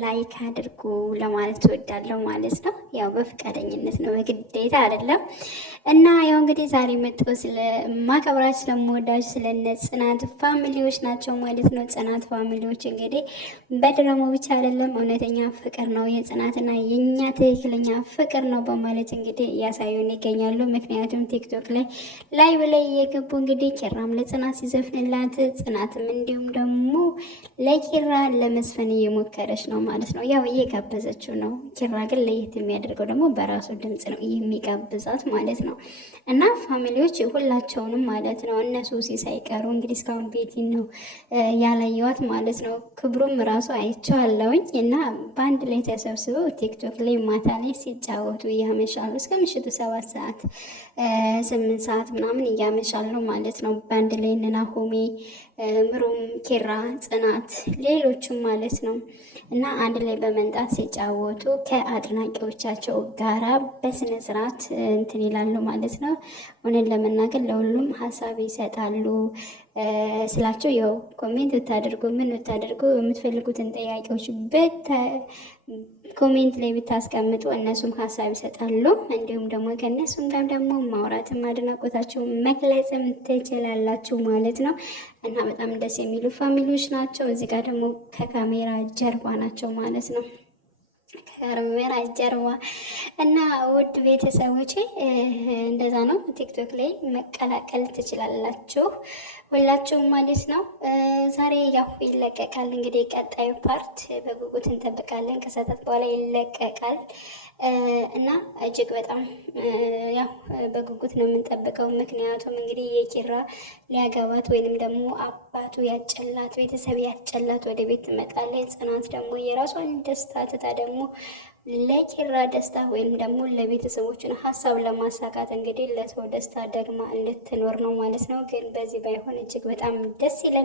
ላይክ አድርጉ ለማለት እወዳለሁ ማለት ነው። ያው በፍቃደኝነት ነው በግዴታ አይደለም። እና ያው እንግዲህ ዛሬ መጥቶ ስለማከብራችሁ ስለምወዳችሁ ስለነ ጽናት ፋሚሊዎች ናቸው ማለት ነው። ጽናት ፋሚሊዎች እንግዲህ በድራማው ብቻ አይደለም እውነተኛ ፍቅር ነው የጽናትና የኛ ትክክለኛ ፍቅር ነው በማለት እንግዲህ እያሳዩን ይገኛሉ። ምክንያቱም ቲክቶክ ላይ ላይቭ ላይ የገቡ እንግዲህ ኪራም ለጽናት ሲዘፍንላት ጽናትም እንዲሁም ደግሞ ለኪራ ለመስፈን እየሞከረች ነው ማለት ነው። ያው እየጋበዘችው ነው። ኪራ ግን ለየት የሚያደርገው ደግሞ በራሱ ድምፅ ነው የሚጋብዛት ማለት ነው። እና ፋሚሊዎች ሁላቸውንም ማለት ነው እነሱ ሳይቀሩ እንግዲህ እስካሁን ቤቲ ነው ያላየዋት ማለት ነው። ክብሩም ራሱ አይቼዋለሁኝ እና በአንድ ላይ ተሰብስበው ቲክቶክ ላይ ማታ ላይ ሲጫወቱ እያመሻሉ እስከ ምሽቱ 7 ሰዓት 8 ሰዓት ምናምን እያመሻሉ ማለት ነው። በአንድ ላይ እነ ናሆሜ ምሩም ኪራ ጽናት ሌሎችም ማለት ነው እና አንድ ላይ በመንጣት ሲጫወቱ ከአድናቂዎቻቸው ጋራ በስነ ስርዓት እንትን ይላሉ ማለት ነው። እውነት ለመናገር ለሁሉም ሀሳብ ይሰጣሉ ስላቸው ያው ኮሜንት ብታደርጉ ምን ብታደርጉ የምትፈልጉትን ጥያቄዎች ኮሜንት ላይ ብታስቀምጡ እነሱም ሀሳብ ይሰጣሉ። እንዲሁም ደግሞ ከእነሱም ጋር ደግሞ ማውራትም አድናቆታቸው መግለጽም ትችላላችሁ ማለት ነው። እና በጣም ደስ የሚሉ ፋሚሊዎች ናቸው። እዚህ ጋር ደግሞ ከካሜራ ጀርባ ናቸው ማለት ነው። ከካሜራ ጀርባ እና ውድ ቤተሰቦቼ እንደዛ ነው። ቲክቶክ ላይ መቀላቀል ትችላላችሁ ሁላችሁም ማለት ነው። ዛሬ ያው ይለቀቃል እንግዲህ ቀጣዩ ፓርት በጉጉት እንጠብቃለን። ከሰዓታት በኋላ ይለቀቃል እና እጅግ በጣም ያው በጉጉት ነው የምንጠብቀው። ምክንያቱም እንግዲህ የኪራ ሊያገባት ወይንም ደግሞ አባቱ ያጨላት ቤተሰብ ያጨላት ወደ ቤት ትመጣለች። ጽናት ደግሞ የራሷን ደስታ ትታ ደግሞ ለኪራ ደስታ ወይም ደግሞ ለቤተሰቦችን ሀሳብ ለማሳካት እንግዲህ ለሰው ደስታ ደግማ ልትኖር ነው ማለት ነው። ግን በዚህ ባይሆን እጅግ በጣም ደስ ይላል።